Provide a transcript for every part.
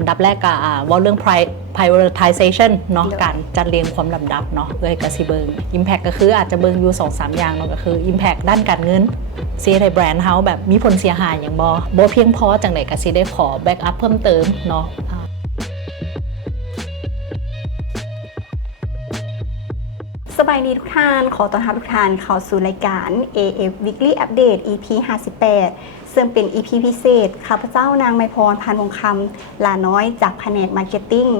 อันดับแรกก็ว่าเรื่อง prioritization เนาะการจัดเรียงความลำดับเนาะกสิเบิง impact ก็คืออาจจะเบิงอยู่ 2-3 อย่างเนาะก็คือ impact ด้านการเงินเสียในแบรนด์เฮาแบบมีผลเสียหายอย่างบ่เพียงพอจังได๋ก็สิได้ขอ back up เพิ่มเติมเนาะสบายดีทุกท่านขอต้อนรับทุกท่านเข้าสู่รายการ AF Weekly Update EP 58ซึ่งเป็น EP พิเศษข้าพเจ้านางไมพรพานวงคำลาน้อยจากแผนก Marketing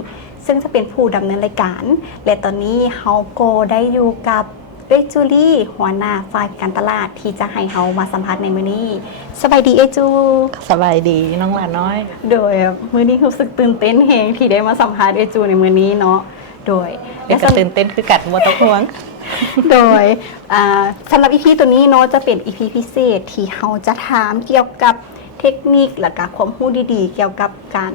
ซึ่งจะเป็นผู้ดำเนินรายการและตอนนี้เฮาก็ได้อยู่กับจูลี่หัวหน้าฝ่ายการตลาดที่จะให้เฮามาสัมภาษณ์ในมื้อนี้สบายดีจู สบายดีน้องหลาน้อยโดยมื้อนี้รู้สึกตื่นเต้นแฮงที่ได้มาสัมภาษณ์จูในมื้อนี้เนาะโดยก็ตื่นเต้นคือกัดบ่ต้องห่วงโดยสำหรับ EP ตัวนี้เนาะจะเป็น EP พิเศษที่เราจะถามเกี่ยวกับเทคนิคและก็ความรู้ดีๆเกี่ยวกับการ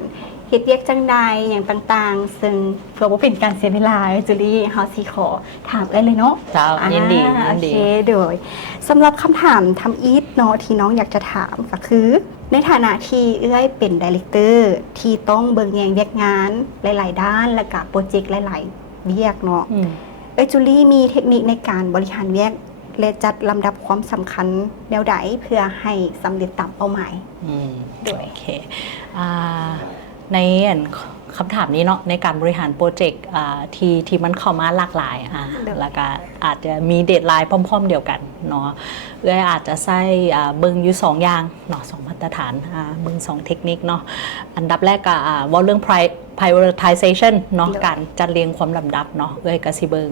เฮ็ดเวียกจังใดอย่างต่างๆซึ่งเพื่อบ่เป็นการเสียเวลาจูลี่เฮาสิขอถามเลยเนาะจ้ายินดีโอเคโดยสำหรับคำถามทำอีทเนาะที่น้องอยากจะถามก็คือในฐานะที่เอื้อยเป็นไดเรคเตอร์ที่ต้องเบิ่งแยงเวียกงานหลายๆด้านและก็โปรเจกต์หลายๆเวียกเนาะจูลี่มีเทคนิคในการบริหารเวียกและจัดลำดับความสำคัญแนวใดเพื่อให้สำเร็จตามเป้าหมายโอเคในคำถามนี้เนาะในการบริหารโปรเจกต์ที่มันเข้ามาหลากหลายแล้วก็อาจจะมีเดดไลน์พร้อมๆเดียวกันเนาะอาจจะใช้เบิ่งอยู่2อย่างเนาะ2มาตรฐานเบิ่ง2เทคนิคเนาะอันดับแรกก็ว่าเรื่อง prioritization เนาะการจัดเรียงความลำดับเนาะก็สิเบิ่ง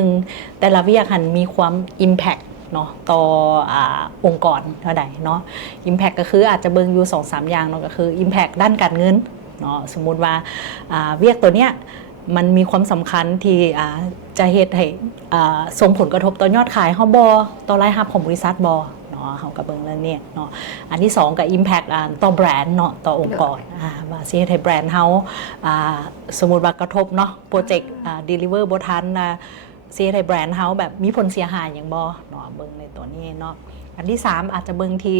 1แต่ละวิยาหันมีความ impact เนาะต่อองค์กรเท่าใดเนาะ impact ก็คืออาจจะเบิ่งอยู่ 2-3 อย่างเนาะก็คือ impact ด้านการเงินเนาะสมมุติว่าเวียกตัวเนี้ยมันมีความสำคัญที่จะเฮ็ดให้ส่งผลกระทบต่อยอดขายเฮาบ่ต่อรายรับของบริษัทบ่เนาะเฮาก็เบิ่งแล้วเนี่ยเนาะอันที่2ก็ impact ต่อแบรนด์เนาะต่อองค์กรว่าสิเฮ็ดให้แบรนด์เฮาสมมุติว่ากระทบเนาะโปรเจกต์deliver บ่ทันสิเฮ็ดให้แบรนด์เฮาแบบมีผลเสียหายหยังบ่เนาะเบิ่งในตัวนี้เนาะอันที่3อาจจะเบิ่งที่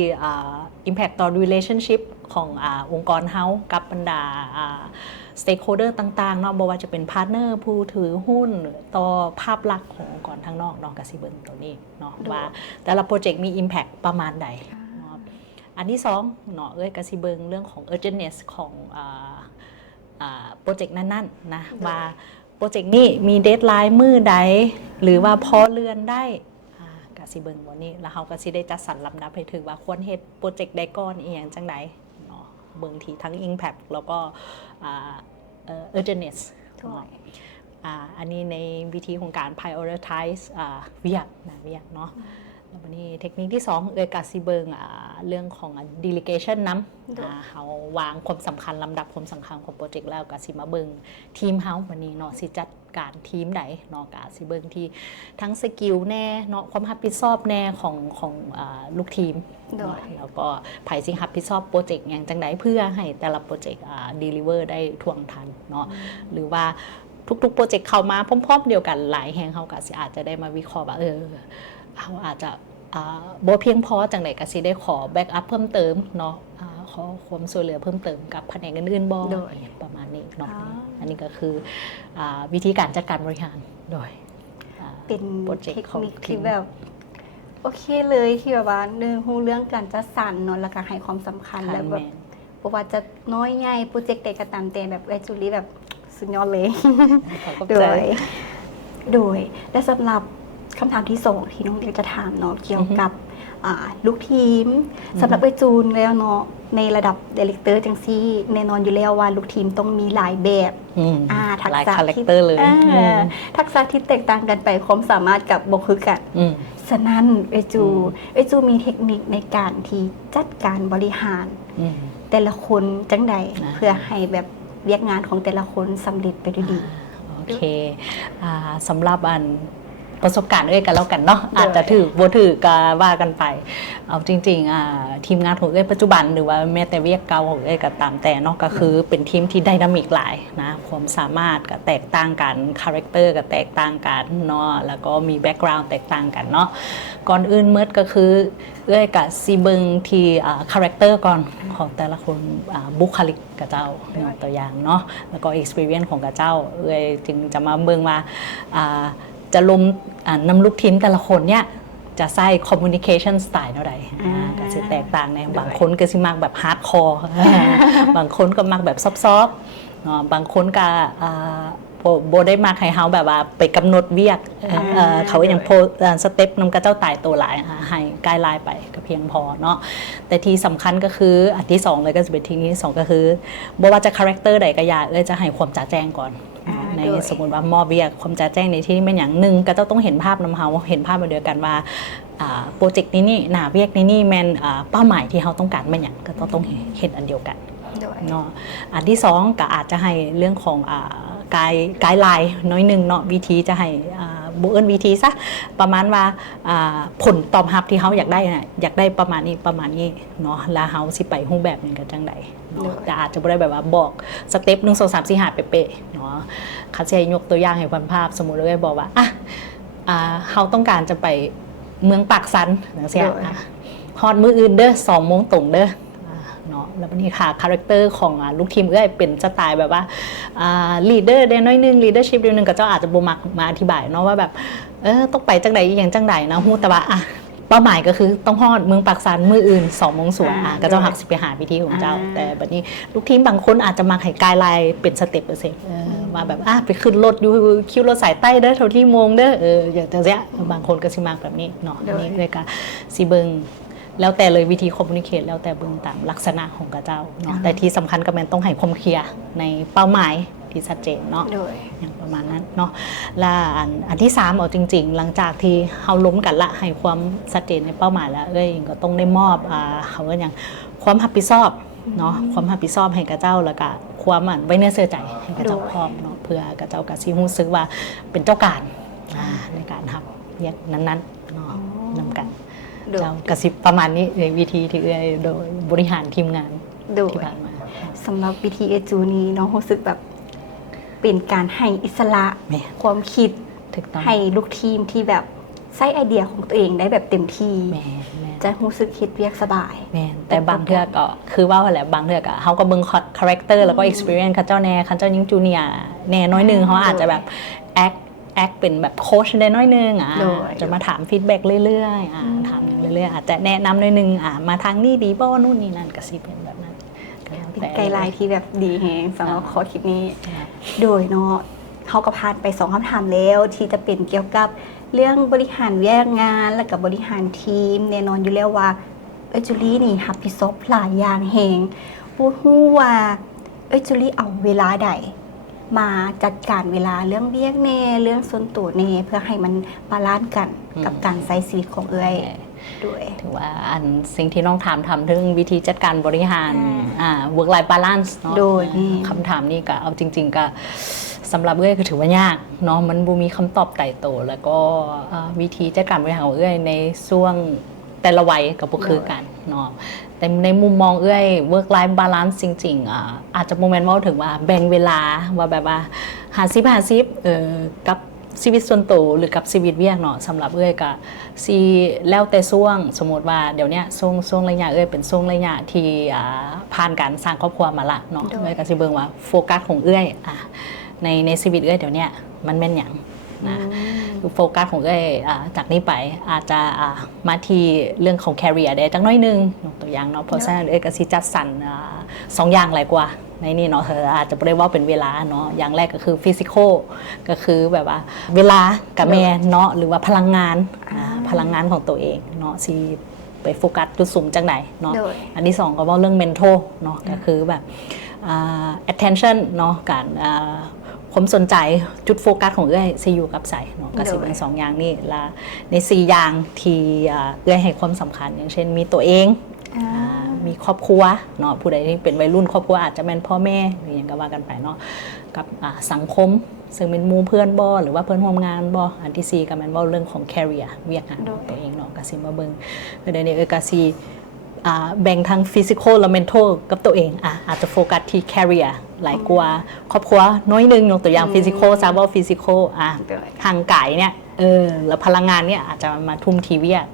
impact ต่อ relationship ขององค์กรเฮากับบรรดาstakeholder ต่างๆเนาะบ่ว่าจะเป็นพาร์ทเนอร์ผู้ถือหุ้นต่อภาพลักษณ์ขององค์กรทางนอกเนาะก็สิเบิ่งตัวนี้เนาะว่าแต่ละโปรเจกต์มี impact ประมาณใดเนาะอันที่2เนาะก็สิเบิ่งเรื่องของ urgentness ของโปรเจกต์นั้นๆนะว่าโปรเจกต์นี้มีเดดไลน์มื้อใดหรือว่าพอเลื่อนได้ก็สิเบิ่งบ่นี้แล้วเฮาก็สิได้จัดสรรลำดับให้ถึงว่าควรเฮ็ดโปรเจกต์ใดก่อนอีหยังจังไดเนาะเบิ่งที่ทั้ง impact แล้วก็urgentness อันนี้ในวิธีของการ prioritize เวียกเนาะแล้ววันนี้เทคนิคที่2ก็สิเบิ่งเรื่องของ delegation นำเฮาวางความสำคัญลำดับความสำคัญของโปรเจกต์แล้วก็สิมาเบิ่งทีมเฮาวันนี้เนาะสิจัดการทีมใดเนาะก็สิเบิ่งที่ทั้งสกิลแน่เนาะความรับผิดชอบแน่ของลูกทีมแล้วก็ไผสิรับผิดชอบโปรเจกต์อย่างจังไดเพื่อให้แต่ละโปรเจกต์deliver ได้ท่วงทันเนาะหรือว่าทุกๆโปรเจกต์เข้ามาพร้อมๆเดียวกันหลายแห่งเฮาก็สิอาจจะได้มาวิเคราะห์ว่าเฮาอาจจะบ่เพียงพอจังไดก็สิได้ขอแบ็กอัพเพิ่มเติมเนาะขอความช่วยเหลือเพิ่มเติมกับแผนกอื่นๆบ่ประมาณนี้เนาะอันนี้ก็คือวิธีการจัดการบริหารโดยเป็นเทคนิคที่แบบโอเคเลยที่แบบว่ารู้เรื่องการจัดสรรเนาะแล้วก็ให้ความสำคัญแล้วแบบบ่ว่าจะน้อยใหญ่โปรเจกต์ใดก็ตามแต่แบบจูลี่แบบสุดยอดเลยโดยและสำหรับคำถามที่2ที่น้องอยากจะถามเนาะเกี่ยวกับลูกทีมสำหรับจูนแล้วเนาะในระดับไดเรคเตอร์จังซี่แน่นอนอยู่แล้วว่าลูกทีมต้องมีหลายแบบทักษะที่ทักษะที่แตกต่างกันไปความสามารถกับบ่คือกันฉะนั้นจูมีเทคนิคในการที่จัดการบริหารแต่ละคนจังใดเพื่อให้แบบเรียกงานของแต่ละคนสำเร็จไปด้วยดีโอเคสำหรับ ประสบการณ์กันแล้วกันเนาะอาจจะถือบ่ถือก็ว่ากันไปเอาจริงๆทีมงานของปัจจุบันหรือว่าแม้แต่เวียกเก่าของก็ตามแต่เนาะก็คือเป็นทีมที่ไดนามิกหลายนะความสามารถก็แตกต่างกันคาแรคเตอร์ก็แตกต่างกันเนาะแล้วก็มีแบ็กกราวด์แตกต่างกันเนาะก่อนอื่นเมื่อก็คือกับซีเบิงที่คาแรคเตอร์ก่อนของแต่ละคนบุคลิกกับเจ้าตัวอย่างเนาะแล้วก็ experience ของกับเจ้าจึงจะมาเบิ่งว่าจะลมนำลูกทีมแต่ละคนเนี่ยจะใช้ communication style เท่าไหร่ก็จะแตกต่างในบางคนก็สิมักแบบ hardcore บางคนก็มักแบบซอฟต์ๆบางคนก็โบได้มาให้เฮาแบบว่าไปกำหนดเวียกเขาอย่างโพสเต็ปนำกระเจ้าตายตัวหลายให้ไกด์ไลน์ไปก็เพียงพอเนาะแต่ที่สำคัญก็คืออันที่2เลยก็จะเป็นทีนี้2ก็คือบ่ว่าจะคาแรคเตอร์ใดก็อย่าจะให้ความจ่าแจ้งก่อนในสมมติว่ามอบเวียกความจ่าแจ้งในที่นี้เป็นอย่างหนึ่งก็จะต้องเห็นภาพนำเฮาเห็นภาพมาเดียวกันว่าโปรเจกต์นี้หน้าเวียกนี้แมนเป้าหมายที่เฮาต้องการเป็นอย่างก็ต้องเห็นอันเดียวกันเนาะอันที่2ก็อาจจะให้เรื่องของไกด์ไลน์น้อยหนึ่งเนาะวิธีจะให้บุเอิญวิธีซะประมาณว่าผลตอบรับที่เขาอยากได้นะอยากได้ประมาณนี้เนาะแล้วเขาสิไปรูปแบบนึงกันจังใดเนาะแต่อาจจะไม่ได้แบบว่าบอกสเต็ป1 2 3 4 5เป๊ะๆเนาะคัดจะยกตัวอย่างให้ฟังภาพสมมุติเลยบอกว่าเขาต้องการจะไปเมืองปากสันอย่างเงี้ยฮอดมื้ออื่นเด้อ2 โมงตรงเด้อเนาะแล้วนี่ค่ะคาแรคเตอร์ของลูกทีมเป็นสไตล์แบบว่าลีดเดอร์เดน้อยนึงลีดเดอร์ชิพเดียวนึงกับเจ้าอาจจะบ่มักมาอธิบายเนาะว่าแบบต้องไปจังใดอย่างจังใดนะฮู้แต่ว่าเป้าหมายก็คือต้องฮอดเมืองปากสันมื้ออื่น2 โมงสวนก็เจ้าหักสิไปหาวิธีของเจ้าแต่บัดนี้ลูกทีมบางคนอาจจะมาให้ไกด์ไลน์เป็นสเต็ปว่าแบบไปขึ้นรถอยู่คิวรถสายใต้เด้อเท่าที่โมงเด้ออย่างจังซี่บางคนก็สิมาแบบนี้เนาะนี่เลยก็สิเบิ่งแล้วแต่เลยวิธีคอมมูนิเคตแล้วแต่เบื้องตามลักษณะของกระเจ้าเนาะแต่ที่สำคัญก็แม่นต้องให้ความเคลียร์ในเป้าหมายที่ชัดเจนเนาะอย่างประมาณนั้นเนาะและอันที่3เอาจริงๆหลังจากที่เฮาล้มกันละให้ความชัดเจนในเป้าหมายแล้วก็ต้องได้มอบเขาก็อย่างความรับผิดชอบเนาะความรับผิดชอบให้กระเจ้าแล้วก็ความไว้เนื้อเชื่อใจให้กระเจ้าพร้อมเนาะเพื่อกระเจ้าก็สิรู้สึกว่าเป็นเจ้าการในการทำเรียกนั้นๆเนาะนำกันเจ้ากระซิบประมาณนี้ในวิธีที่โดยบริหารทีมงานที่ผ่านมาสำหรับวิธีจูนี้น้องรู้สึกแบบเป็นการให้อิสระความคิดให้ลูกทีมที่แบบใช้ไอเดียของตัวเองได้แบบเต็มที่จะรู้สึกคิดเรียกสบายแต่บางเทื่อก็คือว่าแหละบางเทื่อก็เขาก็เบิ่งคาแรคเตอร์แล้วก็ experience คันเจ้าแน่คันเจ้ายิ่งจูเนียร์แน่น้อยนึงเขาอาจจะแบบแอคเป็นแบบโค้ชได้น้อยนึงจะมาถามฟีดแบ็กเรื่อยๆถามอย่างเรื่อยๆอาจจะแนะนำน้อยนึงมาทางนี้ดีป่ะนู่นนี่นั่นก็สิเป็นแบบนั้นเป็นไกด์ไลน์ที่แบบดีแฮงสำหรับข้อคิดนี้โดยเนาะเขาก็ผ่านไป2 คำถามแล้วที่จะเป็นเกี่ยวกับเรื่องบริหารแยกงานและกับบริหารทีมแน่นอนอยู่แล้วว่าจูลี่นี่รับผิดชอบหลายอย่างแฮงพูดฮู้ว่าจูลี่เอาเวลาใดมาจัดการเวลาเรื่องเวียกแน่เรื่องส่วนตัวแน่เพื่อให้มันบาลานซ์กันกับการใช้ชีวิตของด้วยถือว่าสิ่งที่น้องถามถึงวิธีจัดการบริหารwork life balance เนาะคำถามนี้ก็เอาจริงๆก็สำหรับก็ถือว่ายากเนาะมันบ่มีคำตอบไต่โตแล้วก็วิธีจัดการบริหารของในช่วงแต่ละวัยก็บ่คือกันเนาะแต่ในมุมมอง work life balance จริงๆอาจจะโมเมนต์ว่าถึงว่าแบ่งเวลาว่าแบบว่า50-50กับชีวิตส่วนตัวหรือกับชีวิตเวียกเนาะสำหรับก็สิแล้วแต่ช่วงสมมติว่าเดี๋ยวนี้ช่วงระยะเป็นช่วงระยะที่ผ่านการสร้างครอบครัวมาละเนาะก็สิเบิ่งว่าโฟกัสของในชีวิตเดี๋ยวนี้มันแม่นหยังนะโฟกัสของจากนี้ไปอาจจะมาที่เรื่องของ career ได้จักน้อยนึงตัวอย่างเนาะเพราะฉะนั้นก็สิจัดสรร2 อย่างหลายกว่าในนี่เนาะอาจจะไม่ได้ว่าเป็นเวลาเนาะอย่างแรกก็คือฟิสิกอลก็คือแบบว่าเวลากับแม่เนาะหรือว่าพลังงานของตัวเองเนาะสิไปโฟกัสจุดสูงจังไหนเนาะอันที่2ก็ว่าเรื่อง mental เนาะก็คือแบบattention เนาะการความสนใจจุดโฟกัสของสิอยู่กับใส่เนาะก็สิเป็น2 อย่างนี้ละใน4 อย่างที่ให้ความสำคัญอย่างเช่นมีตัวเองมี มีครอบครัวเนาะผู้ใดที่เป็นวัยรุ่นครอบครัวอาจจะเป็นพ่อแม่หรืออย่างก็ว่ากันไปเนาะกับสังคมซึ่งเป็นหมู่เพื่อนบ่หรือว่าเพื่อนร่วมงานบ่อันที่4ก็แม่นเว้าเรื่องของ career เวียกงานของตัวเองเนาะก็สิมาเบิ่งประเด็นนี้ก็สิแบ่งทั้ง physical และ mental กับตัวเองอาจจะโฟกัสที่ career หลายกว่าครอบครัวน้อยนึงยกตัวอย่าง physical ซะว่า physical ทางกายเนี่ยแล้วพลังงานเนี่ยอาจจะมาทุ่มทีเวียก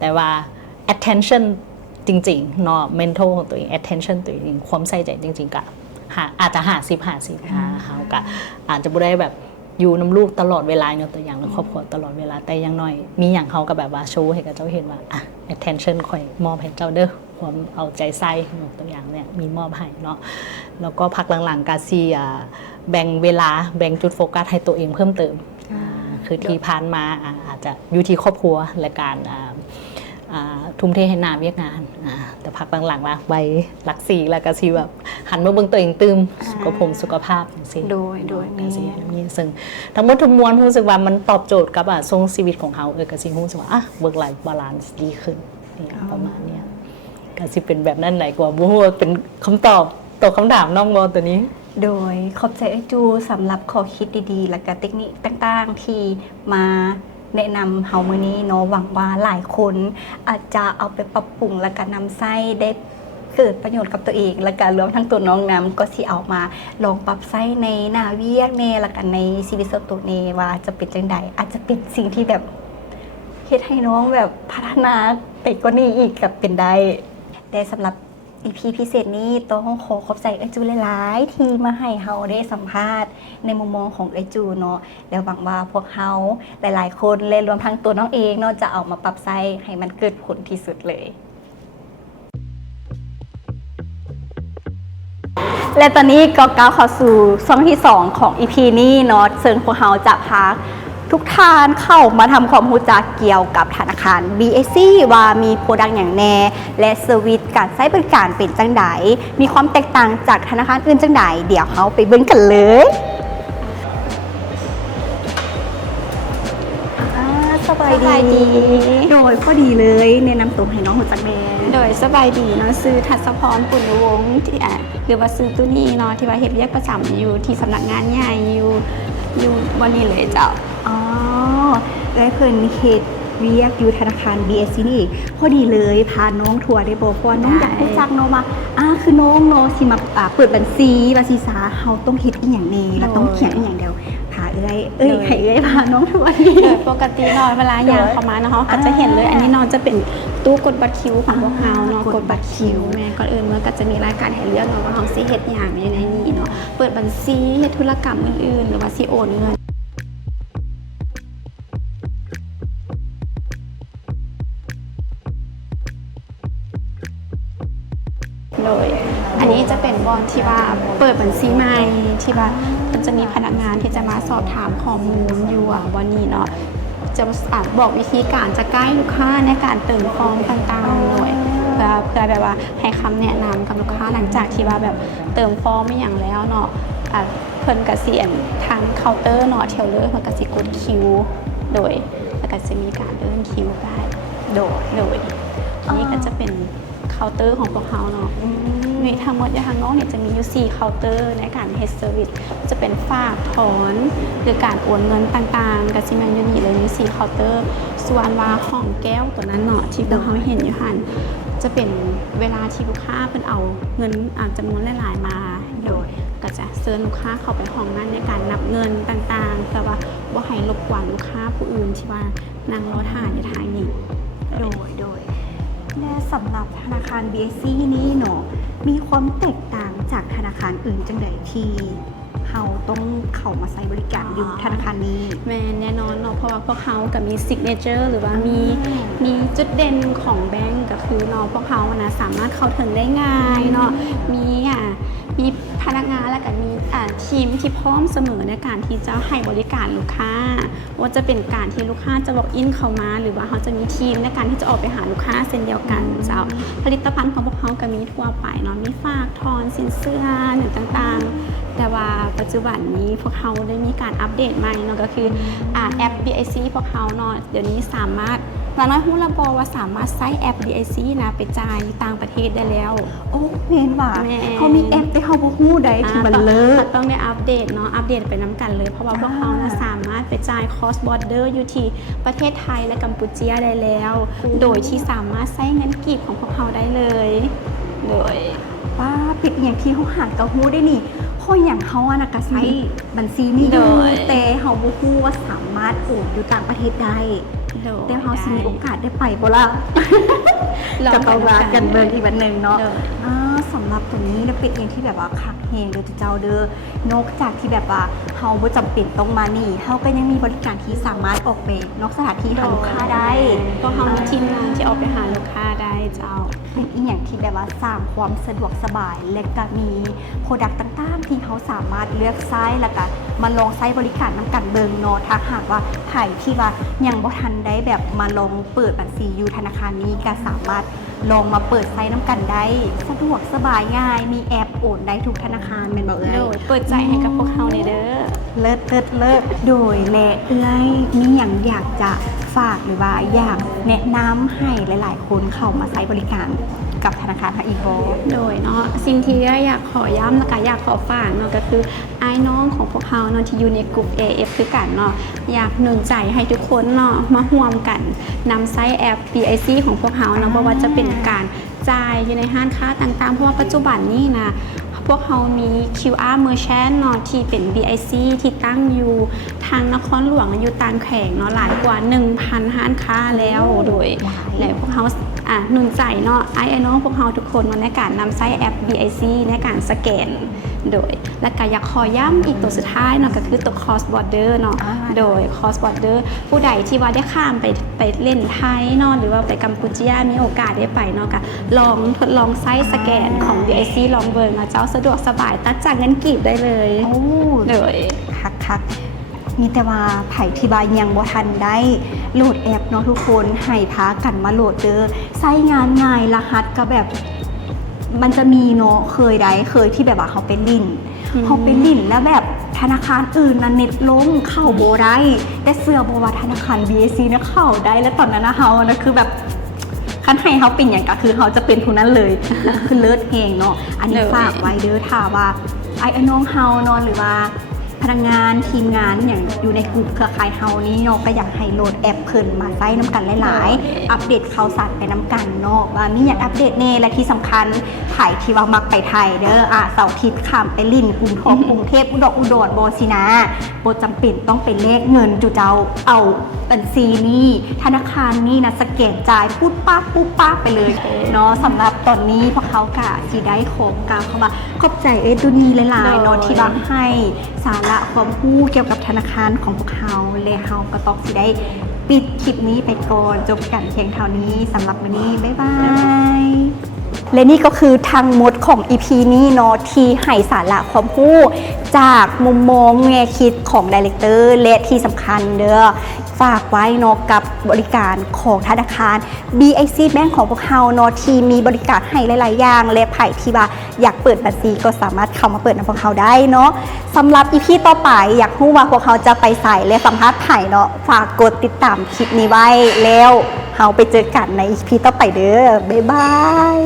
แต่ว่า attention จริงๆเนาะ mental ของตัวเอง attention ตัวเองความใส่ใจจริงๆก็อาจจะ50-50เขาก็อาจจะบ่ได้แบบอยู่น้ำลูกตลอดเวลาเนาะตัวอย่างหรือครอบครัวตลอดเวลาแต่อย่างน้อยมีอย่างเขาก็แบบว่าโชว์ให้กับเจ้าเห็นว่าattention ค่อยมอบให้เจ้าเด้อความเอาใจใส่ตัวอย่างเนี่ยมีมอบให้เนาะแล้วก็พักหลังๆกาซีแบ่งเวลาแบ่งจุดโฟกัสให้ตัวเองเพิ่มเติมคือที่ผ่านมาอาจจะอยู่ที่ครอบครัวและการทุ่มเทให้หน้าเวียกงานแต่พักหลังๆว่าใบหลัก4แล้วก็สิแบบหันมาเบิ่งตัวเองตื่มสุขภาพจังซี่โดยมีซึ่งทั้งหมดทั้งมวลรู้สึกว่ามันตอบโจทย์กับทรงชีวิตของเขาก็สิรู้สึกว่าwork life balance ดีขึ้นประมาณนี้ก็สิเป็นแบบนั้นไหนกว่าบ่ฮู้ว่าเป็นคำตอบตอบคำถามน้องบ่ตัวนี้โดยขอบใจจูสำหรับข้อคิดดีๆและก็เทคนิคต่างๆที่มาแนะนำเฮามื้อนี้เนาะหวังว่าหลายคนอาจจะเอาไปปรับปรุงและก็นำใช้ได้เกิดประโยชน์กับตัวเองและก็รวมทั้งตัวน้องนำก็สิเอามาลองปรับใช้ในหน้าเวียกแน่และก็ในชีวิตส่วนตัวนี้ว่าจะเป็นจังไดอาจจะเป็นสิ่งที่แบบเฮ็ดให้น้องแบบพัฒนาไปกว่านี้อีกก็เป็นได้แต่สำหรับEP พิเศษนี้ต้องขอบใจจูหลายๆที่มาให้เฮาได้สัมภาษณ์ในมุมมองของจูเนาะแล้วหวังว่าพวกเฮาหลายๆคนและรวมทั้งตัวน้องเองเนาะจะเอามาปรับใช้ให้มันเกิดผลที่สุดเลยและตอนนี้ก็ก้าวเข้าสู่ช่วงที่2ของ EP นี้เนาะซึ่งพวกเฮาจะพาทุกท่านเข้ามาทำความรู้จักเกี่ยวกับธนาคาร BAC ว่ามีโปรดักต์อย่างแน่และเซอร์วิสการใช้บริการเป็นจังไดมีความแตกต่างจากธนาคารอื่นจังไดเดี๋ยวเราไปเบิ่งกันเลยสบายดีโดยพอดีเลยแนะนำตัวให้น้องรู้จักแม่โดยสบายดีเนาะซื้อทัศพรปุณณวงศ์ที่หรือว่าซื้อตู้นี้เนาะที่ว่าเฮ็ดเวียกประจำอยู่ที่สำนักงานใหญ่อยู่วันนี้เลยเจ้าได้เพิ่นเฮ็ดเวียกอยู่ธนาคาร BAC นี่พอดีเลยพาน้องทัวร์ได้บอกว่าน้องอยากรู้จักเนาะว่าคือน้องเนาะสิมาเปิดบัญชีสาเฮาต้องเฮ็ดอีหยังแน่แล้วต้องเขียนอีหยังเดียวพาให้พาน้องทัวร์โดยปกติเนาะเวลาย่างเข้ามาเนาะก็จะเห็นเลยอันนี้เนาะจะเป็นตู้กดบัตรคิวของพวกเฮาเนาะกดบัตรคิวแม่ก่อนอื่นเมื่อก็จะมีรายการให้เลือกเนาะว่าเฮาสิเฮ็ดหยังอยู่ในนี้เนาะเปิดบัญชีเฮ็ดธุรกรรมอื่นๆหรือว่าสิโอนเงินโดยอันนี้จะเป็นบอลที่ว่าเปิดบัญชีใหม่ที่ว่ามันจะมีพนักงานที่จะมาสอบถามข้อมูลอยู่วันนี้เนาะจะบอกวิธีการจะใกล้ลูกค้าในการเติมฟอร์มต่างๆหน่อยเพื่อแบบว่าให้คำแนะนำกับลูกค้าหลังจากที่ว่าแบบเติมฟอร์มไม่อย่างแล้วเนาะเพิ่นกระเสียนทางเคาน์เตอร์เนาะเทลเลอร์เพิ่นกระสิกดคิวโดยแล้วก็จะมีการเดินคิวได้โดยอันนี้ก็จะเป็นเคาน์เตอร์ของพวกเขาเนาะมีทั้งหมดอย่างทางน้องเนี่ยจะมีอยู่4เคาน์เตอร์ในการเฮดเซอร์วิสจะเป็นฝากถอนหรือการโอนเงินต่างๆกับซิแมนยูนี่เลยมี4เคาน์เตอร์ส่วนว่าห้องแก้วตัวนั้นเนาะที่พวกเขาเห็นอยู่หันจะเป็นเวลาที่ลูกค้าเพิ่นเอาเงินจำนวนหลายๆมาโดยก็จะเชิญลูกค้าเข้าไปห้องนั้นในการนับเงินต่างๆแต่ว่าบ่ให้รบกวนลูกค้าผู้อื่นที่ว่านั่งรอท่าอยู่ทางนี้โดยและสำหรับธนาคาร BAC นี้เนาะมีความแตกต่างจากธนาคารอื่นจังไดที่เขาต้องเข้ามาใช้บริการอยู่ธนาคารนี้แน่นอนเนาะเพราะว่าพวกเขากับมีซิกเนเจอร์หรือว่ามีจุดเด่นของแบงก์ก็คือเนาะพวกเขานะสามารถเข้าถึงได้ง่ายเนาะมีพนักงานและก็มีทีมที่พร้อมเสมอในการที่จะให้บริการลูกค้าว่าจะเป็นการที่ลูกค้าจะล็อกอินเข้ามาหรือว่าเขาจะมีทีมในการที่จะออกไปหาลูกค้าเช่นเดียวกันเจ้าผลิตภัณฑ์ของพวกเขาก็มีทั่วไปเนาะมีฝากถอนสินเชื่อหรือต่างๆแต่ว่าปัจจุบันนี้พวกเขาได้มีการอัปเดตใหม่เนาะก็คือแอป BAC พวกเขาเนาะเดี๋ยวนี้สามารถ ลาน้อยฮู้ระบอว่าสามารถใช้แอป DIC นะไปจ่ายต่างประเทศได้แล้ว โอ้เมนว่ะ แม่ เขามีแอปที่เขาบ่ฮู้ได้ที่มันเลิศ ต้องได้อัปเดตเนาะอัปเดตไปน้ำกันเลย เพราะว่าพวกเขานะสามารถไปจ่าย cross border อยู่ที่ประเทศไทยและกัมพูชาได้แล้ว โดยที่สามารถใช้เงินกีบของพวกเขาได้เลยโดย ป้าปิดอย่างที่เขาหากระฮู้ได้นี่เพราะอย่างเขาอะนะก็ใช้บัญชีนี้อ โด ยู่ ย แต่เขาบ่ฮู้ว่าสามารถโอนอยู่ต่างประเทศได้ โดย แต่เขาสิมีโอกาสได้ไปบ่ล่ะ ลอง จะต้องว่ากันเบิ่งอีกวันหนึ่งเนาะ โดย สำหรับตัวนี้นะเป็นอย่างที่แบบว่าคักเฮงเด้อเจ้าเด้อนอกจากที่แบบว่าเฮาบ่จำเป็นต้องมานี่เฮาก็ยังมีบริการที่สามารถออกไปนอกสถานที่หาลูกค้าได้ พวกเขามีทีมงานที่ออกไปหาลูกค้าได้เจ้า เป็นอีกอย่างที่แบบว่าสร้างความสะดวกสบาย และก็มีโปรดักต์ต่างๆ ที่เขาสามารถเลือกใช้แล้วก็มาลองใช้บริการนำกันเบิงเนาะถ้าหากว่าไผที่ว่ายังบ่ทันได้แบบมาลองเปิดบัญชีอยู่ธนาคารนี้ก็สามารถลองมาเปิดใช้น้ำกันได้สะดวกสบายง่าย มีแอปโอนได้ทุกธนาคารเป็นบ่เอ่ โด ย ยเปิดใจให้กับพวกเขาในเด้อ เลิศเลิศเลิศโดยและเอ้ยมีอย่างอยากจะฝากหรือว่าอยากแนะนำให้หลาย ๆ คนเข้ามาใช้บริการกับธนาคารอีโบ โดยเนาะสิ่งที่อยากขอย้ำและก็อยากขอฝากเนาะก็คือไอ้น้องของพวกเขาเนาะที่อยู่ในกลุ่ม AF คือกันเนาะอยากหนุนใจให้ทุกคนเนาะมาร่วมกันนำไซต์แอป DIC ของพวกเขาเนาะเพราะว่าจะเป็นการจ่ายอยู่ในห้างค้าต่างๆเพราะว่าปัจจุบันนี้นะพวกเขามี QR Merchant เนาะที่เป็น BIC ที่ตั้งอยู่ทางนครหลวงอยู่ตามแขวงเนาะหลายกว่า 1,000 ห้างค้าแล้วโดยและพวกเขาหนุนใจเนาะไอ้น้องพวกเขาทุกคนในการนำไซต์แอป BIC ในการสแกนโดยและก็อยากขอย้ำอีกตัวสุดท้ายเนาะก็คือตัว cross border เนาะโดย cross border ผู้ใดที่ว่าได้ข้ามไปเล่นไทยเนาะหรือว่าไปกัมพูชามีโอกาสได้ไปเนาะก็ลองทดลองไซต์สแกนของ BIC ลองเบิร์นะเจ้าสะดวกสบายตัดจากเงินกีบได้เลย โอ้ โดย คักมีแต่ว่าไผ่ที่บายังบ่ทันได้โหลดแอปเนาะทุกคนให้พากันมาโหลดเด้อใช้งานง่ายรหัสก็แบบมันจะมีเนาะเคยที่แบบว่าเขาเป็นลิ้นแล้วแบบธนาคารอื่นนะเน็ตล้มเข้าโบได้แต่เสื้อโบว่าธนาคาร BAC นะเข้าได้แล้วตอนนั้นนะเฮานะคือแบบคันให้เขาเป็นอย่างก็คือเขาจะเป็นผู้นั้นเลยแล้วคือเลิศเองเนาะอันนี้ฝากไว้เด้อถ้าว่าไอ้น้องเฮาเนาะหรือว่าพนักงานทีมงานอย่างอยู่ในกลุ่มเครือข่ายเฮานี้เนาะก็อยากให้โหลดแอปเพิ่นมาใช้น้ำกันหลายๆอัปเดตข่าวสารไปน้ำกันเนาะว่ามีอย่างอัปเดตแน่และที่สำคัญถ่ายที่ว่ามักไปไทยเด้อเสาร์อาทิตย์ข้ามไปลิ่นกรุงเทพอุดรบสินะบ่จำเป็นต้องเป็นเลขเงินจุเจ้าเอาบัญชีนี้ธนาคารนี้นะสแกนจ่ายปุ๊บปั๊บไปเลยเนาะสำหรับตอนนี้พวกเขากะสิได้ของกล่าวเข้ามาขอบใจดุนีหลายๆเนาะที่ว่าให้สาระความรู้เกี่ยวกับธนาคารของพวกเขาและเขาก็ต้องสิได้ปิดคลิปนี้ไปก่อนจบกันเพียงเท่านี้สำหรับวันนี้บ๊ายบายและนี่ก็คือทางหมดของ EP นี้เนาะที่ให้สาระความรู้จากมุมมองแง่คิดของไดเรคเตอร์และที่สำคัญเด้อฝากไว้เนาะกับบริการของธนาคาร BIC Bank ของพวกเราเนาะที่มีบริการให้หลายๆอย่างและไผ่ที่ว่าอยากเปิดบัญชีก็สามารถเข้ามาเปิดในพวกเขาได้เนาะสำหรับ EP ต่อไปอยากรู้ว่าพวกเขาจะไปใส่และสัมภาษณ์ไผ่เนาะฝากกดติดตามคลิปนี้ไว้แล้วเราไปเจอกันใน EP ต่อไปเด้อบ๊ายบาย